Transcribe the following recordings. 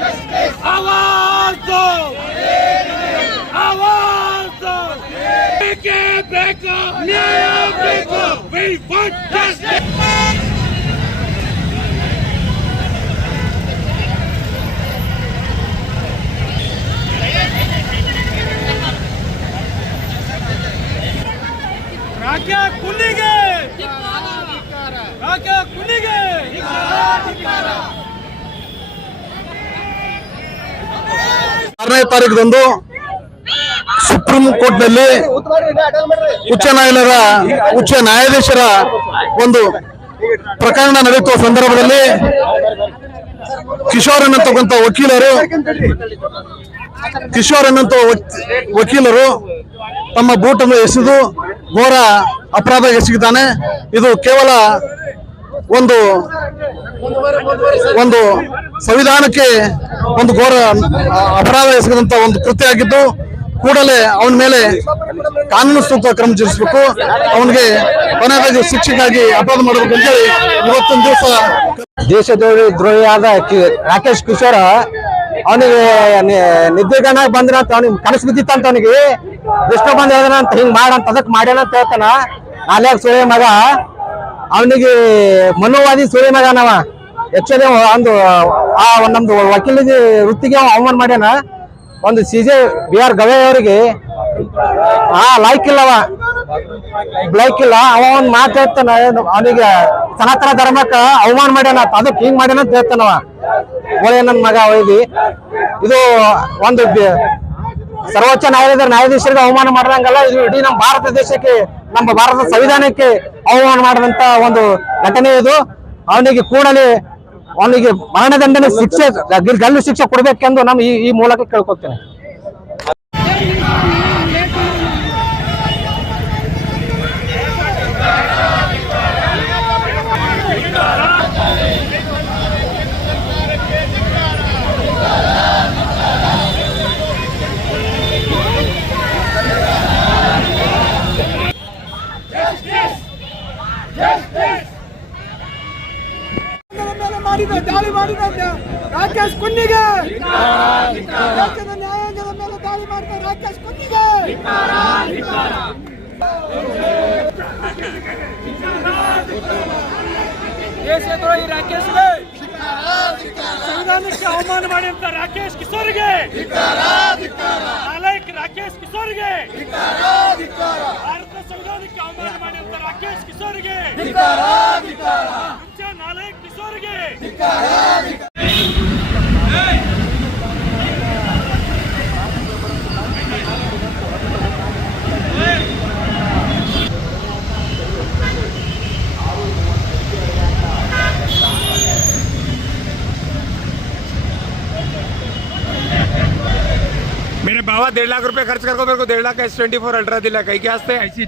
आवाज दो आवाज दो Make it back up! We want justice! ಆರನೇ ತಾರೀಕದಂದು ಸುಪ್ರೀಂ ಕೋರ್ಟ್ನಲ್ಲಿ ಉಚ್ಚ ನ್ಯಾಯಾಲಯದ, ಉಚ್ಚ ನ್ಯಾಯಾಧೀಶರ ಒಂದು ಪ್ರಕರಣ ನಡೆಯುವ ಸಂದರ್ಭದಲ್ಲಿ ಕಿಶೋರ್ ಅನ್ನತಕ್ಕಂಥ ವಕೀಲರು, ಕಿಶೋರ್ ಅನ್ನಂತ ವಕೀಲರು ತಮ್ಮ ಬೂಟನ್ನು ಎಸೆದು ಘೋರ ಅಪರಾಧ ಎಸಗಿದ್ದಾನೆ ಇದು ಕೇವಲ ಒಂದು ಒಂದು ಸಂವಿಧಾನಕ್ಕೆ ಒಂದು ಘೋರ ಅಪರಾಧ ಎಸಗದಂತ ಒಂದು ಕೃತ್ಯ ಆಗಿದ್ದು, ಕೂಡಲೇ ಅವನ ಮೇಲೆ ಕಾನೂನು ಸೂಕ್ತ ಕ್ರಮ ಜರುಗಿಸಬೇಕು. ಅವನಿಗೆ ಕೊನೆಯದಾಗಿ ಶಿಕ್ಷೆಗಾಗಿ ಅಪರಾಧ ಮಾಡಬೇಕು ಅಂತೇಳಿ ಇವತ್ತೊಂದು ದಿವಸ ದೇಶದ್ರೋಹಿ ದ್ರೋಹಿಯಾದ ರಾಕೇಶ್ ಕಿಶೋರ್, ಅವನಿಗೆ ಬಂದ್ರ ಅಂತ ಅವ್ನಿಗೆ ಕನಸು ಬಿದ್ದಿತ್ತಂತ ಅವನಿಗೆ. ಎಷ್ಟೋ ಬಂದ ಅಂತ ಹಿಂಗ್ ಮಾಡಂತ ಅದಕ್ಕೆ ಮಾಡ್ಯಾನ ಅಂತ ಹೇಳ್ತಾನ. ನಾಲ್ಯಾಗ ಸೂರ್ಯ ಮಗ ಅವನಿಗೆ ಮನೋವಾದಿ ಸೂರ್ಯ ಮಗ ಎಚ್ಚರಿ ಒಂದು ಆ ನಮ್ದು ವಕೀಲಿಗೆ ವೃತ್ತಿಗೆ ಅವಮಾನ ಮಾಡ್ಯಾನ. ಒಂದು C J B R Gavai ಅವರಿಗೆ, ಆ ಲೈಕ್ ಇಲ್ಲವ ಲೈಕ್ ಇಲ್ಲ ಅವ ಒಂದು ಮಾತು ಹೇಳ್ತಾನ ಅವನಿಗೆ ಸನಾತನ ಧರ್ಮಕ್ಕ ಅವಮಾನ ಮಾಡ್ಯಾನ, ಅದಕ್ಕೆ ಹಿಂಗ್ ಮಾಡ್ಯಾನ ಅಂತ ಹೇಳ್ತಾನವ ಒಳ್ಳೆ ನನ್ನ ಮಗ ಒಯ್ದಿ ಇದು ಒಂದು ಸರ್ವೋಚ್ಚ ನ್ಯಾಯಾಲಯದ ನ್ಯಾಯಾಧೀಶರಿಗೆ ಅವಮಾನ ಮಾಡಿದಂಗಲ್ಲ, ಇದು ಇಡೀ ನಮ್ಮ ಭಾರತ ದೇಶಕ್ಕೆ, ನಮ್ಮ ಭಾರತ ಸಂವಿಧಾನಕ್ಕೆ ಅವಮಾನ ಮಾಡಿದಂತ ಒಂದು ಘಟನೆ ಇದು. ಅವನಿಗೆ ಕೂಡಲೇ ಅವನಿಗೆ ಮರಣದಂಡನೆ ಶಿಕ್ಷೆ ಗಲ್ಲು ಶಿಕ್ಷೆ ಕೊಡ್ಬೇಕೆಂದು ನಾನು ಈ ಈ ಮೂಲಕ ಕೇಳ್ಕೊಳ್ತೇನೆ. ರಾಕೇಶ್ ಕುನ್ನಿಗೆ! ರಾಜ್ಯದ ನ್ಯಾಯಾಂಗದ ಮೇಲೆ ದಾಳಿ ಮಾಡಿದ ರಾಕೇಶ್ ಕುನ್ನಿಗೆ! ದೇಶದ್ರೋಹಿ ರಾಕೇಶ್ಗೆ ಸಂವಿಧಾನಕ್ಕೆ ಅವಮಾನ ಮಾಡಿದಂತ ರಾಕೇಶ್ ಕಿಶೋರ್ಗೆ. ನಾಲಾಯಕ್ ರಾಕೇಶ್ ಕಿಶೋರ್ಗೆ. ಭಾರತ ಸಂವಿಧಾನಕ್ಕೆ ಅವಮಾನ ಮಾಡಿದಂತ ರಾಕೇಶ್ ಕಿಶೋರ್ಗೆ. ನಾಲಾಯಕ್ ಕಿಶೋರ್ಗೆ. मेरे बाबा डेढ़ लाख रुपए खर्च करको मेरे को डेढ़ lakh S twenty four ultra दिला कहीं क्या हंसते ऐसी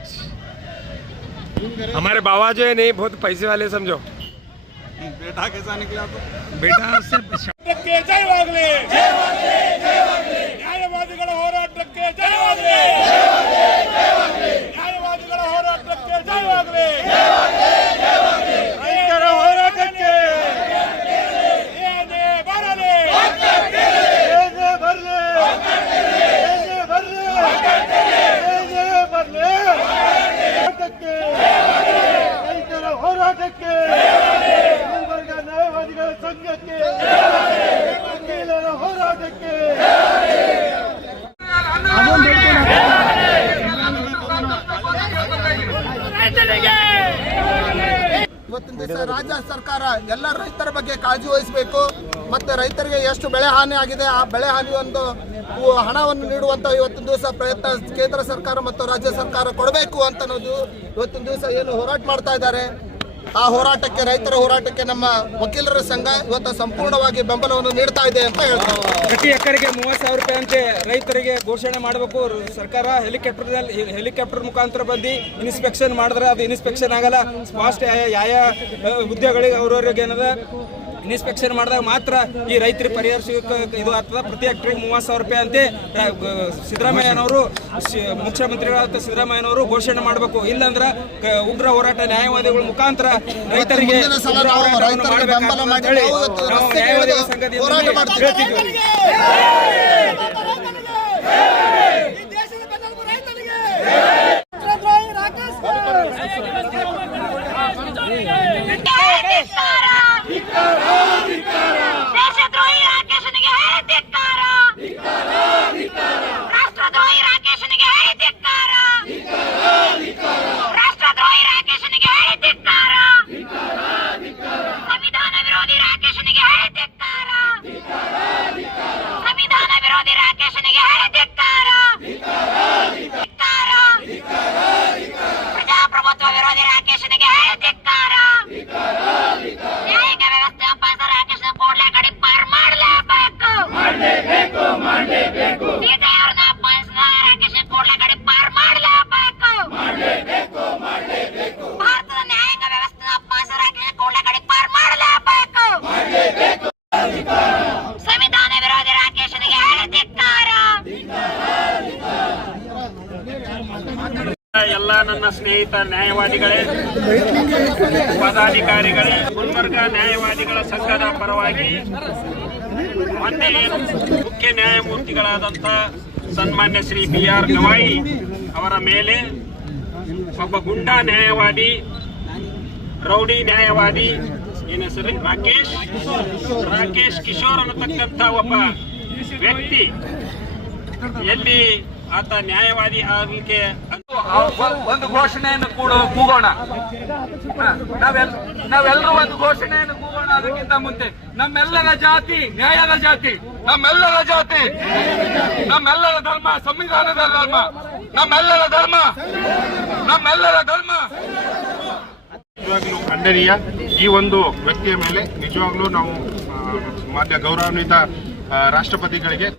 हमारे बाबा जो है नहीं बहुत पैसे वाले समझो बेटा कैसा निकला तो बेटा सिर्फ ಜಯವಾಗಲಿ ನ್ಯಾಯವಾದಿಗಳ ಹೋರಾಟಕ್ಕೆ ಜಯವಾಗಲಿ ನ್ಯಾಯವಾದಿಗಳ ಹೋರಾಟಕ್ಕೆ ಜಯವಾಗಲಿ ರಾಜ್ಯ ಸರ್ಕಾರ ಎಲ್ಲ ರೈತರ ಬಗ್ಗೆ ಕಾಳಜಿ ವಹಿಸಬೇಕು ಮತ್ತೆ ರೈತರಿಗೆ ಎಷ್ಟು ಬೆಳೆ ಹಾನಿ ಆಗಿದೆ, ಆ ಬೆಳೆ ಹಾನಿ ಒಂದು ಹಣವನ್ನು ನೀಡುವಂತ ಇವತ್ತಿನ ದಿವಸ ಪ್ರಯತ್ನ ಕೇಂದ್ರ ಸರ್ಕಾರ ಮತ್ತು ರಾಜ್ಯ ಸರ್ಕಾರ ಕೊಡಬೇಕು ಅಂತ ಅನ್ನೋದು ಇವತ್ತಿನ ದಿವಸ ಏನು ಹೋರಾಟ ಮಾಡ್ತಾ ಇದ್ದಾರೆ. ಆ ಹೋರಾಟಕ್ಕೆ, ರೈತರ ಹೋರಾಟಕ್ಕೆ ನಮ್ಮ ವಕೀಲರ ಸಂಘ ಇವತ್ತು ಸಂಪೂರ್ಣವಾಗಿ ಬೆಂಬಲವನ್ನು ನೀಡ್ತಾ ಇದೆ ಅಂತ ಹೇಳ್ತಾರೆ. ಪ್ರತಿ ಎಕರೆಗೆ ಮೂವತ್ತು ಸಾವಿರ ರೂಪಾಯಿ ರೈತರಿಗೆ ಘೋಷಣೆ ಮಾಡಬೇಕು. ಸರ್ಕಾರ ಹೆಲಿಕಾಪ್ಟರ್ ಹೆಲಿಕಾಪ್ಟರ್ ಮುಖಾಂತರ ಬಂದು ಇನ್ಸ್ಪೆಕ್ಷನ್ ಮಾಡಿದ್ರೆ ಅದು ಇನ್ಸ್ಪೆಕ್ಷನ್ ಆಗಲ್ಲ. ಸ್ಪಾಸ್ಟ್ ಯಾವ ಹುದ್ದೆಗಳಿಗೆ ಅವ್ರವ್ರಿಗೆ ಏನದ? ಇನ್ಸ್ಪೆಕ್ಷನ್ ಮಾಡಿದಾಗ ಮಾತ್ರ ಈ ರೈತರಿಗೆ ಪರಿಹಾರ ಸಿಗಕ್ಕೆ ಇದು ಆಗ್ತದ. ಪ್ರತಿ ಹೆಕ್ಟ್ರಿಗೆ ಮೂವತ್ತು ಸಾವಿರ ರೂಪಾಯಿ ಅಂತೆ ಸಿದ್ದರಾಮಯ್ಯನವರು ಮುಖ್ಯಮಂತ್ರಿಗಳಾದ ಸಿದ್ದರಾಮಯ್ಯನವರು ಘೋಷಣೆ ಮಾಡಬೇಕು. ಇಲ್ಲಾಂದ್ರೆ ಉಗ್ರ ಹೋರಾಟ ನ್ಯಾಯವಾದಿಗಳ ಮುಖಾಂತರ ರೈತರಿಗೆ ನ್ಯಾಯವಾದಿಗಳ ಸಲ ಉಗ್ರ ನ್ಯಾಯವಾದಿಗಳೇ, ಪದಾಧಿಕಾರಿಗಳೇ, ಗುಲ್ಬರ್ಗ ನ್ಯಾಯವಾದಿಗಳ ಸಂಘದ ಪರವಾಗಿ ಮೊನ್ನೆ ಮುಖ್ಯ ನ್ಯಾಯಮೂರ್ತಿಗಳಾದಂಥ ಸನ್ಮಾನ್ಯ ಶ್ರೀ ಬಿ ಆರ್ ಗವಾಯಿ ಅವರ ಮೇಲೆ ಒಬ್ಬ ಗುಂಡಾ ನ್ಯಾಯವಾದಿ, ರೌಡಿ ನ್ಯಾಯವಾದಿ, ಏನ ಹೆಸರು? ರಾಕೇಶ್ ರಾಕೇಶ್ ಕಿಶೋರ್ ಅನ್ನತಕ್ಕಂಥ ಒಬ್ಬ ವ್ಯಕ್ತಿ, ಎಲ್ಲಿ ಆತ ನ್ಯಾಯವಾದಿ ಆಗಲಿಕ್ಕೆ ಒಂದು ಘೋಷಣೆಯನ್ನು ಕೂಡ ಕೂಗೋಣ. ನಾವೆಲ್, ನಾವೆಲ್ಲರೂ ಒಂದು ಘೋಷಣೆಯನ್ನು ಕೂಗೋಣ ಅದಕ್ಕಿಂತ ಮುಂದೆ. ನಮ್ಮೆಲ್ಲರ ಜಾತಿ, ನ್ಯಾಯದ ಜಾತಿ. ನಮ್ಮೆಲ್ಲರ ಜಾತಿ. ನಮ್ಮೆಲ್ಲರ ಧರ್ಮ, ಸಂವಿಧಾನದ ಧರ್ಮ. ನಮ್ಮೆಲ್ಲರ ಧರ್ಮ. ನಮ್ಮೆಲ್ಲರ ಧರ್ಮ. ನಿಜವಾಗ್ಲೂ ಖಂಡನೀಯ. ಈ ಒಂದು ವ್ಯಕ್ತಿಯ ಮೇಲೆ ನಿಜವಾಗ್ಲೂ ನಾವು ಮಾನ್ಯ ಗೌರವಾನ್ವಿತ ರಾಷ್ಟ್ರಪತಿಗಳಿಗೆ